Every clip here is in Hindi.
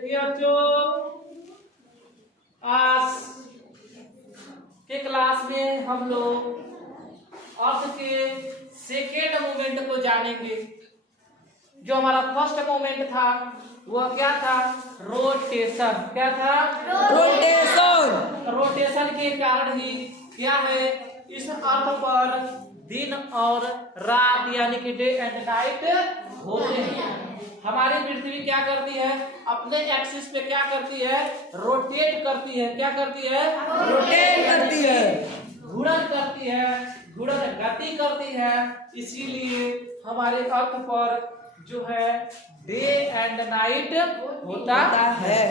देखिए बच्चों, आज के क्लास में हम लोग अर्थ के सेकेंड मूवमेंट को जानेंगे। जो हमारा फर्स्ट मूवमेंट था वह क्या था? रोटेशन। क्या था? रोटेशन। रोटेशन के कारण ही क्या है, इस अर्थ पर दिन और रात यानी कि डे एंड नाइट होते हैं। हमारी पृथ्वी क्या करती है? अपने एक्सिस पे क्या करती है? रोटेट करती है। क्या करती है? रोटेट करती है, घूर्णन करती है, घूर्णन गति करती है। इसीलिए हमारे अर्थ पर जो है डे एंड नाइट होता है।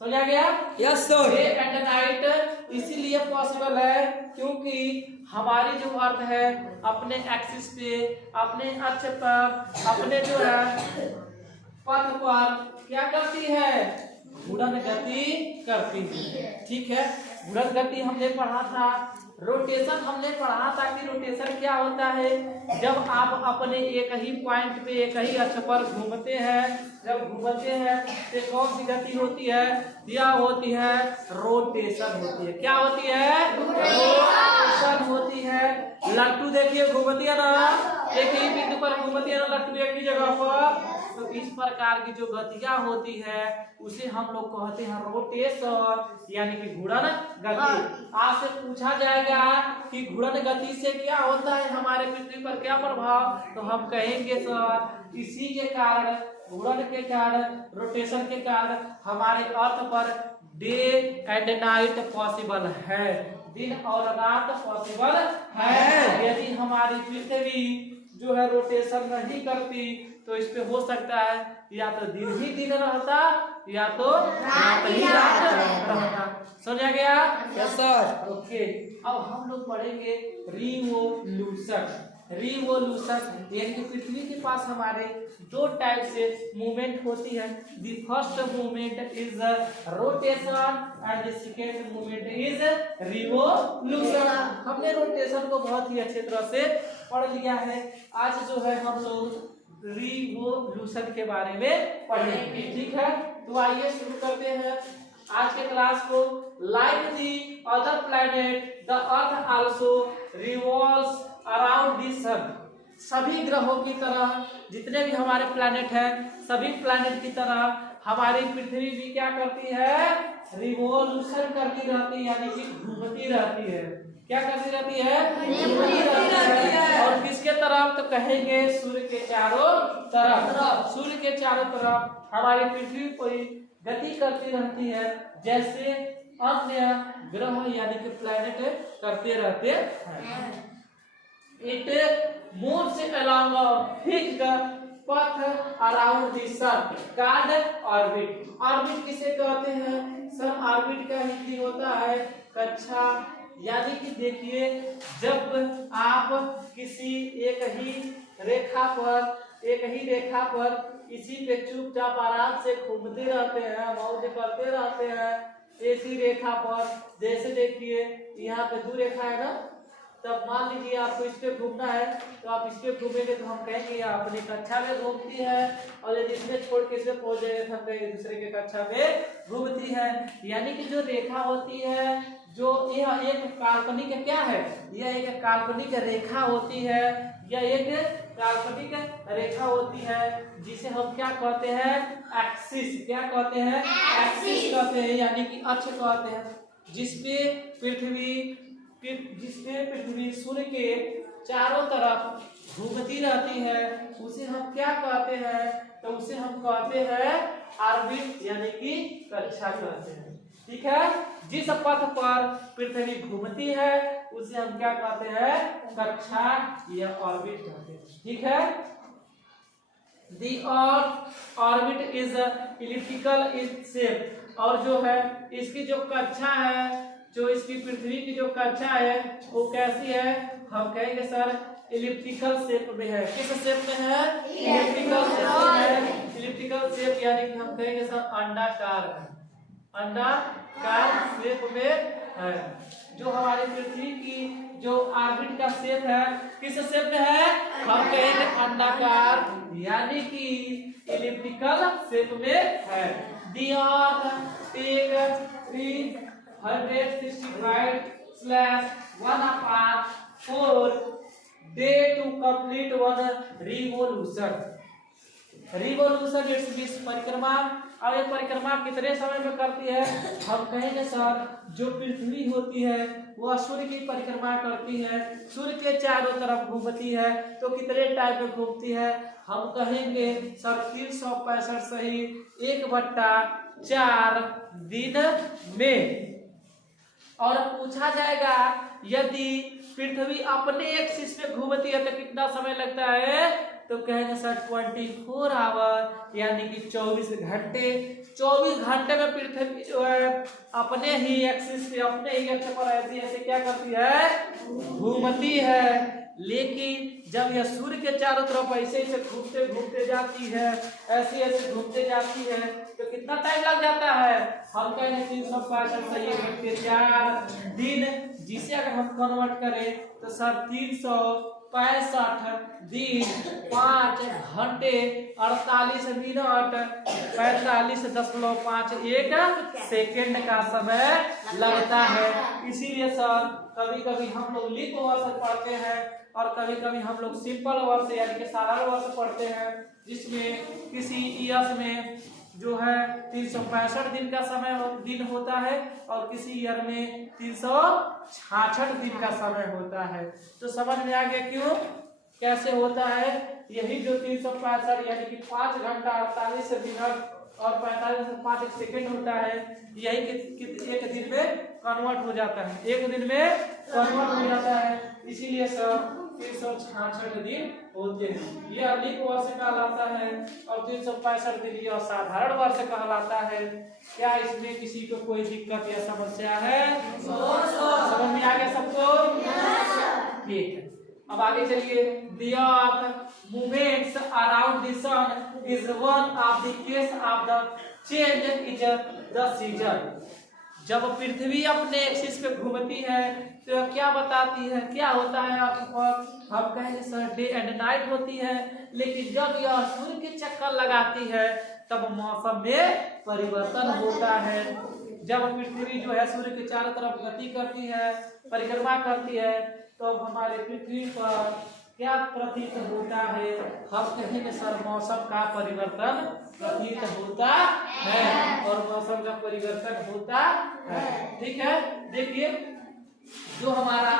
समझा गया? Yes sir. Day and night इसीलिए पॉसिबल है क्योंकि हमारी जो अर्थ है अपने एक्सिस पे, अपने अक्ष पर, अपने जो है पथ पर क्या करती है? घूर्णन गति करती है। ठीक है, घूर्णन गति हमने पढ़ा था। रोटेशन हमने पढ़ा था कि रोटेशन क्या होता है? जब आप अपने एक ही पॉइंट पे, एक ही अक्ष पर घूमते हैं, जब घूमते हैं तो कौन सी गति होती है? यह होती है रोटेशन होती है। क्या होती है? रोटेशन होती है। लट्टू देखिए घूमती है ना, एक ही बिंदु पर घूमती है ना लट्टू, एक ही जगह पर। तो इस प्रकार की जो गतियां होती है उसे हम लोग कहते हैं रोटेशन यानी कि घूर्णन गति। आज से पूछा जाएगा कि घूर्णन गति से क्या होता है, हमारे पृथ्वी पर क्या प्रभाव, तो हम कहेंगे सर इसी के कारण, घूर्णन के कारण, रोटेशन के कारण हमारे अर्थ per day and night possible है। दिन और रात पॉसिबल है। यदि हमारी पृथ्वी जो है रोटेशन नहीं करती तो इस पे हो सकता है या तो दिन ही दिन रहता या तो रात ही रात रहता। समझा गया? Yes sir. ओके, अब हम लोग पढ़ेंगे रिवोल्यूशन। रिवोल्यूशन यानी कि पृथ्वी के पास हमारे दो टाइप से मूवमेंट होती है। The first movement is rotation and the second movement is revolution. हमने रोटेशन को बहुत ही अच्छे तरह से पढ़ लिया है। आज जो है हम लोग रिवोल्यूशन के बारे में पढ़ेंगे। ठीक है, तो आइए शुरू करते हैं आज के क्लास को। Like the other planet the earth also revolves around the sun. सभी ग्रहों की तरह जितने भी हमारे प्लैनेट हैं, सभी प्लैनेट की तरह हमारी पृथ्वी भी क्या करती है? रिवॉल्यूशन करती रहती है, यानी कि घूमती रहती है। क्या करती रहती है? घूमती रहती है। और किसके तरफ? तो कहेंगे सूर्य के चारों तरफ। सूर्य के चारों तरफ हमारी पृथ्वी कोई गति करती रहती है, जैसे अन्य ग्रह यानी कि प्लैनेट करते रहते हैं। It moves along a fixed path around the sun called orbit। Orbit किसे कहते हैं? सर ऑर्बिट का हिंदी होता है कक्षा। यानी कि देखिए, जब आप किसी एक ही रेखा पर इसी पे चुपचाप आराम से घूमते रहते हैं, मौज करते रहते हैं इसी रेखा पर। जैसे देखिए यहाँ पे दो रेखा है ना, तब मान लीजिए आपको इस पे घूमना है तो आप इस पे घूमेंगे तो हम कहेंगे यह अपनी कक्षा में घूमती है, और यदि इसमें छोड़ के इसमें पहुंच जाएगा तो हम कहेंगे दूसरे के कक्षा में घूमती है। यानी कि जो रेखा होती है, जो यह एक काल्पनिक क्या है? यह एक काल्पनिक रेखा होती है। यह एक काल्पनिक रेखा होती है जिसे हम क्या कहते हैं? एक्सिस। क्या कहते हैं? एक्सिस कहते हैं, यानी कि अक्ष कहते हैं, जिसपे पृथ्वी सूर्य के चारों तरफ घूमती रहती है। उसे हम क्या कहते हैं? तो उसे हम कहते हैं ऑर्बिट यानी कि कक्षा कहते हैं। ठीक है, जिस पथ पर पृथ्वी घूमती है उसे हम क्या कहते हैं? कक्षा या ऑर्बिट कहते हैं। ठीक है, the earth orbit is elliptical in shape. और जो है इसकी जो कक्षा है, जो इसकी पृथ्वी की जो कक्षा है वो कैसी है? हम कहेंगे सर इलिप्टिकल शेप में है। किस शेप में है? इलिप्टिकल शेप में है। इलिप्टिकल शेप यानी कि हम कहेंगे सर अंडाकार है, अंडाकार शेप में है। जो हमारी पृथ्वी की जो ऑर्बिट का शेप है किस शेप में है? हम कहेंगे अंडाकार यानी कि इलिप्टिकल शेप में है। the earth take 365/1/4 day to complete one revolution. Revolution it's means परिक्रमा। अब ये परिक्रमा कितने समय में करती है? हम कहेंगे सर जो पृथ्वी होती है वह सूर्य की परिक्रमा करती है, सूर्य के चारों तरफ घूमती है, तो कितने टाइम में घूमती है? हम कहेंगे सर 365 सही 1/4 दिन में। और पूछा जाएगा यदि पृथ्वी अपने एक्सिस पे घूमती है तो कितना समय लगता है? तो कहेंगे सर 24 आवर यानी कि 24 घंटे। 24 घंटे में पृथ्वी जो है अपने ही एक्सिस पे अपने ही अक्ष पर ऐसे ऐसे क्या करती है? घूमती है। लेकिन जब यह सूर्य के चारों तरफ ऐसे ऐसे घूमते घूमते जाती है, ऐसे ऐसे घूमते जाती है, तो कितना टाइम लग जाता है? हम कहेंगे 365 दिन, जिसे अगर हम कन्वर्ट करें तो सर 365 दिन 5 घंटे 48 मिनट 45.51 सेकेंड का समय लगता है। इसीलिए सर कभी कभी हम लोग लीप वर्ष पढ़ते हैं और कभी कभी हम लोग सिंपल वर्ष यानी कि साधारण वर्ष पढ़ते हैं, जिसमें किसी ईयर्स में जो है 365 दिन का दिन होता है और किसी ईयर में 366 दिन का समय होता है। तो समझ में आ गया क्यों कैसे होता है? यही जो 365 यानी कि 5 घंटा 48 मिनट और 45.5 सेकेंड होता है, यही एक दिन में कन्वर्ट हो जाता है, एक दिन में कन्वर्ट हो जाता है। इसीलिए सर 366 दिन होते हैं। यह लीप वर्ष कहलाता है और 365 दिन यह साधारण वर्ष कहलाता है। क्या इसमें किसी को कोई दिक्कत या समस्या है? समझ में आ गया सबको? ठीक है, अब आगे चलिए। The earth movements around the sun is one of the case of the change in the season. जब पृथ्वी अपने एक्सिस पे घूमती है तो क्या बताती है? क्या होता है? हम कहेंगे सर डे एंड नाइट होती है। लेकिन जब यह सूर्य के चक्कर लगाती है तब मौसम में परिवर्तन होता है। जब पृथ्वी जो है सूर्य के चारों तरफ गति करती है, परिक्रमा करती है, तो हमारे पृथ्वी पर क्या प्रतीत होता है? हम कहेंगे सर मौसम का परिवर्तन प्रतीत होता है और मौसम का परिवर्तन होता है। ठीक है, देखिए जो हमारा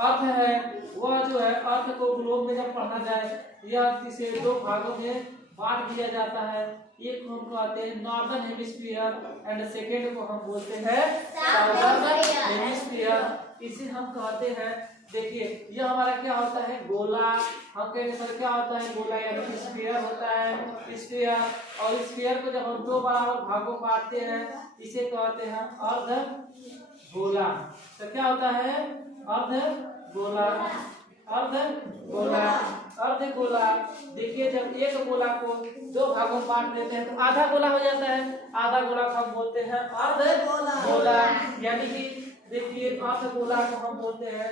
अर्थ है वह जो है अर्थ को ग्लोब में जब पढ़ा जाए, यह इसे 2 भागों में बांट दिया जाता है। एक को हम कहते हैं नॉर्दर्न हेमिस्फीयर एंड सेकेंड को हम बोलते हैं साउदर्न हेमिस्फीयर। इसे हम कहते हैं, देखिए यह हमारा क्या होता है? गोला। हम कहेंगे सर क्या होता है? गोला यानी कि स्फीयर होता है, स्फीयर। और स्फीयर को जब हम 2 बराबर भागों में बांटते हैं इसे कहते हैं अर्ध गोला। तो क्या होता है? अर्ध गोला, अर्ध गोला, अर्ध गोला। देखिए जब एक गोला को 2 भागों में बांट देते हैं तो आधा गोला हो जाता है। आधा गोला को हम बोलते हैं अर्ध गोला। यानी कि देखिए अर्ध गोला को हम बोलते हैं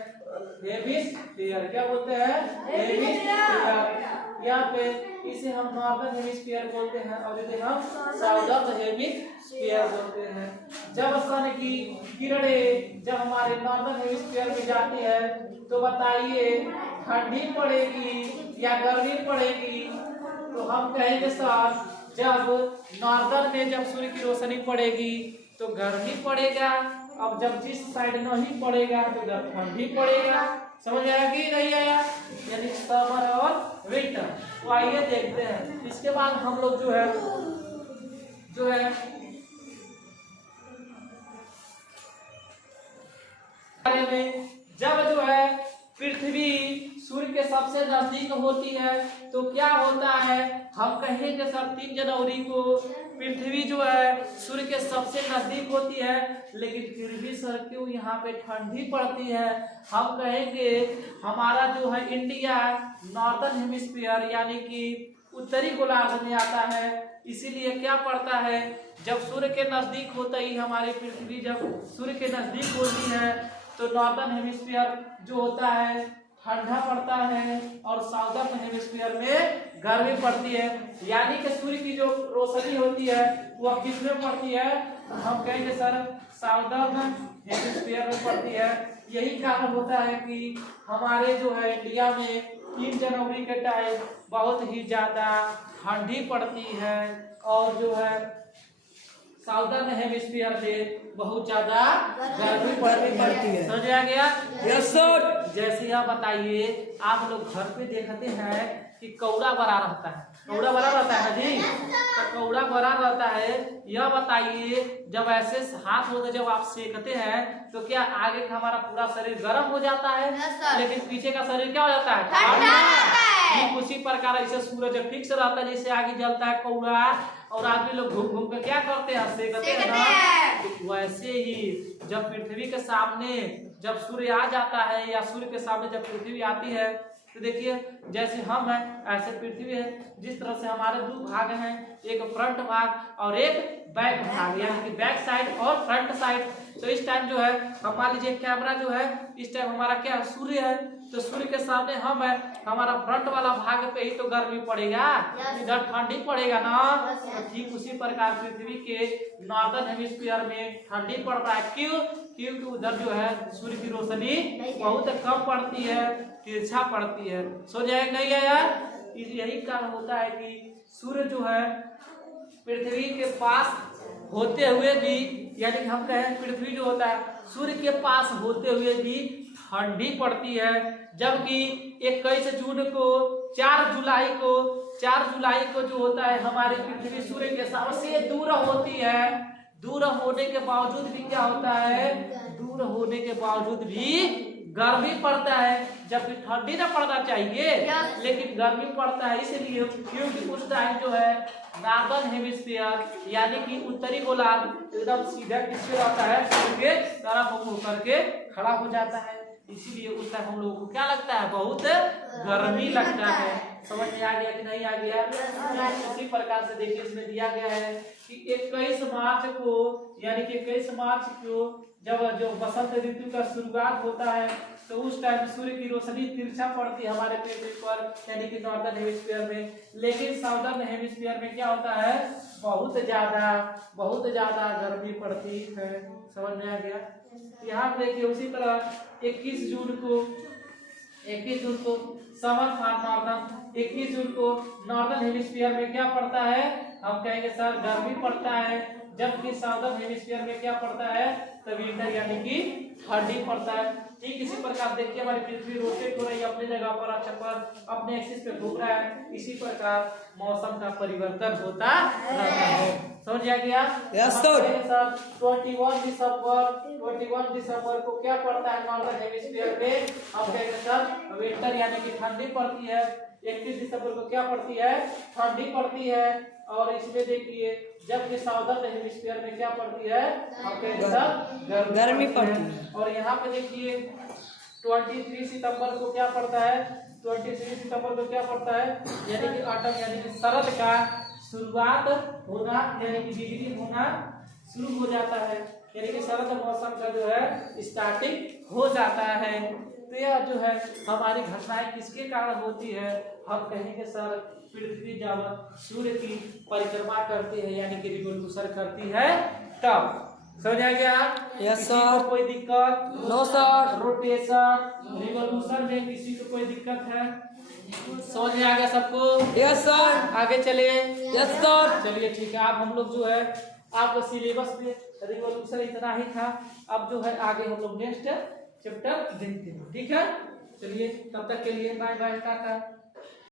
हेमिस्फीयर। क्या बोलते हैं? हेमिस्फीयर। यहाँ पे इसे हम नॉर्दर्न हेमिस्फीयर बोलते हैं और इसे हम साउदर्न हेमिस्फीयर बोलते हैं। जब सन की किरणें जब हमारे नॉर्दर्न हेमिस्फीयर में जाती है तो बताइए ठंडी पड़ेगी या गर्मी पड़ेगी? तो हम कहेंगे सर जब नॉर्दर्न में जब सूर्य की रोशनी पड़ेगी तो गर्मी पड़ेगा, अब जब जिस साइड नहीं पड़ेगा तो ठंडी पड़ेगा। समझ आया कि नहीं आया? यानी समर और विंटर। तो आइए देखते हैं। इसके बाद हम लोग जो है में जब जो है पृथ्वी सूर्य के सबसे नजदीक होती है तो क्या होता है? हम कहेंगे सर 3 जनवरी को पृथ्वी जो है सूर्य के सबसे नजदीक होती है, लेकिन फिर भी सर क्यों यहाँ पे ठंडी पड़ती है? हम कहेंगे हमारा जो है इंडिया नॉर्दर्न हेमिस्फीयर यानी कि उत्तरी गोलार्ध में आता है। इसीलिए क्या पड़ता है? जब सूर्य के नजदीक होता ही हमारी पृथ्वी जब सूर्य के नजदीक होती है तो नॉर्दर्न हेमिस्फीयर जो होता है ठंडा पड़ता है और साउदर्न हेमिस्फीयर में गर्मी पड़ती है। यानी कि सूर्य की जो रोशनी होती है वह किस में पड़ती है? हम कहेंगे सर साउदर्न हेमिस्फीयर में पड़ती है। यही कारण होता है कि हमारे जो है इंडिया में 3 जनवरी के टाइम बहुत ही ज्यादा ठंडी पड़ती है और जो है साउदर्न हेमिस्फीयर में बहुत ज्यादा गर्मी पड़ती है। समझ आ गया? Yes sir. जैसे आप बताइए, आप लोग घर पे देखते हैं कि कौड़ा बड़ा रहता है, कौड़ा बड़ा रहता है ना जी, तो कौड़ा बड़ा रहता है। यह बताइए जब ऐसे हाथ होते जब आप सेकते हैं तो क्या आगे का हमारा पूरा शरीर गर्म हो जाता है? लेकिन पीछे का शरीर क्या हो जाता है? ठंडा। उसी प्रकार ऐसे सूरज फिक्स रहता है, जैसे आगे जलता है कौड़ा और आदमी लोग घूम घूम कर क्या करते हैं? सेकते हैं ना। वैसे ही जब पृथ्वी के सामने जब सूर्य आ जाता है या सूर्य के सामने जब पृथ्वी आती है तो देखिए जैसे हम हैं ऐसे पृथ्वी है। जिस तरह से हमारे 2 भाग हैं, एक फ्रंट भाग और एक बैक भाग, यानी कि बैक साइड और फ्रंट साइड। तो इस टाइम जो है हम मान लीजिए कैमरा जो है इस टाइम हमारा क्या सूर्य है, तो सूर्य के सामने हम है, हमारा फ्रंट वाला भाग पे ही तो गर्मी पड़ेगा, इधर ठंडी पड़ेगा ना। तो ठीक उसी प्रकार पृथ्वी के नॉर्दर्न हेमिस्फीयर में ठंडी पड़ रहा है। क्यों? क्योंकि उधर जो है सूर्य की रोशनी बहुत कम पड़ती है, तिरछा पड़ती है। सो जाएगा नहीं है यार? यही कारण होता है कि सूर्य जो है पृथ्वी के पास होते हुए भी, यानी कि हम कहें पृथ्वी जो होता है सूर्य के पास होते हुए भी ठंडी पड़ती है। जबकि 21 जून को 4 जुलाई को जो होता है हमारी पृथ्वी सूर्य के सबसे दूर होती है। दूर होने के बावजूद भी क्या होता है? दूर होने के बावजूद भी गर्मी पड़ता है, जबकि ठंडी ना पड़ना चाहिए लेकिन गर्मी पड़ता है। इसलिए क्योंकि उस टाइम जो है नॉर्दर्न हेमिस्फीयर यानी कि उत्तरी गोलार्ध एकदम सीधा किससे रहता है? सूर्य के तरफ होकर के खड़ा हो जाता है। इसीलिए उस टाइम हम लोगों को क्या लगता है? बहुत गर्मी लगता है। समझ में आ गया कि नहीं आ गया? उसी प्रकार से देखिए इसमें दिया गया है कि 21 मार्च को, यानी कि 21 मार्च को जब जो बसंत ऋतु का शुरुआत होता है तो उस टाइम सूर्य की रोशनी तिरछा पड़ती है हमारे पृथ्वी पर, यानी कि नॉर्दर्न हेमिस्फीयर में। लेकिन साउदर्न हेमिस्फीयर में क्या होता है? बहुत ज्यादा गर्मी पड़ती है। समझ में आ गया? यहाँ पे देखिए उसी तरह 21 जून को समर था नॉर्दर्न। 21 जून को नॉर्दर्न हेमिस्फीयर में क्या पड़ता है? हम कहेंगे सर गर्मी पड़ता है। जबकि साउदर्न हेमिस्फीयर में क्या पड़ता है? तो विंटर यानी कि ठंडी पड़ता है। ठीक इसी प्रकार देखिए हमारी पृथ्वी रोटेट हो रही है अपनी जगह पर, अच्छा पर अपने एक्सिस पे घूम रहा है। इसी प्रकार मौसम का परिवर्तन होता रहता है। समझ आ गया? Yes sir. 21 दिसंबर को क्या पड़ता है नॉर्दर्न हेमिस्फीयर में? हम कहेंगे सर विंटर यानी कि ठंडी पड़ती है। 31 दिसंबर को क्या पड़ती है? ठंडी पड़ती है। और इसमें देखिए जबकि साउदर्न हेमिस्फीयर में क्या पड़ती है? हम कहेंगे सर गर्मी पड़ती है। और यहाँ पे देखिए 23 सितंबर को क्या पड़ता है? 23 सितंबर को क्या पड़ता है? यानी कि ऑटम यानी कि शरद का शुरुआत होना, यानी कि बिगिनिंग होना शुरू हो जाता है, यानी कि शरद मौसम का जो है स्टार्टिंग हो जाता है। तो यह जो है हमारी घटनाएं किसके कारण होती है? हम कहेंगे सर पृथ्वी जब सूर्य की परिक्रमा करती है यानी कि रिवोल्यूशन करती है तब। समझ आ गया? Yes sir. कोई दिक्कत? No sir. रोटेशन रिवोल्यूशन में किसी को कोई दिक्कत है? समझ में आ गया सबको? Yes sir. आगे चलिए। Yes sir. चलिए ठीक है। अब हम लोग जो है आपको सिलेबस में रिवोल्यूशन इतना ही था। अब जो है आगे हम लोग नेक्स्ट चैप्टर देखते हैं। ठीक है, चलिए तब तक के लिए बाय बाय, टाटा।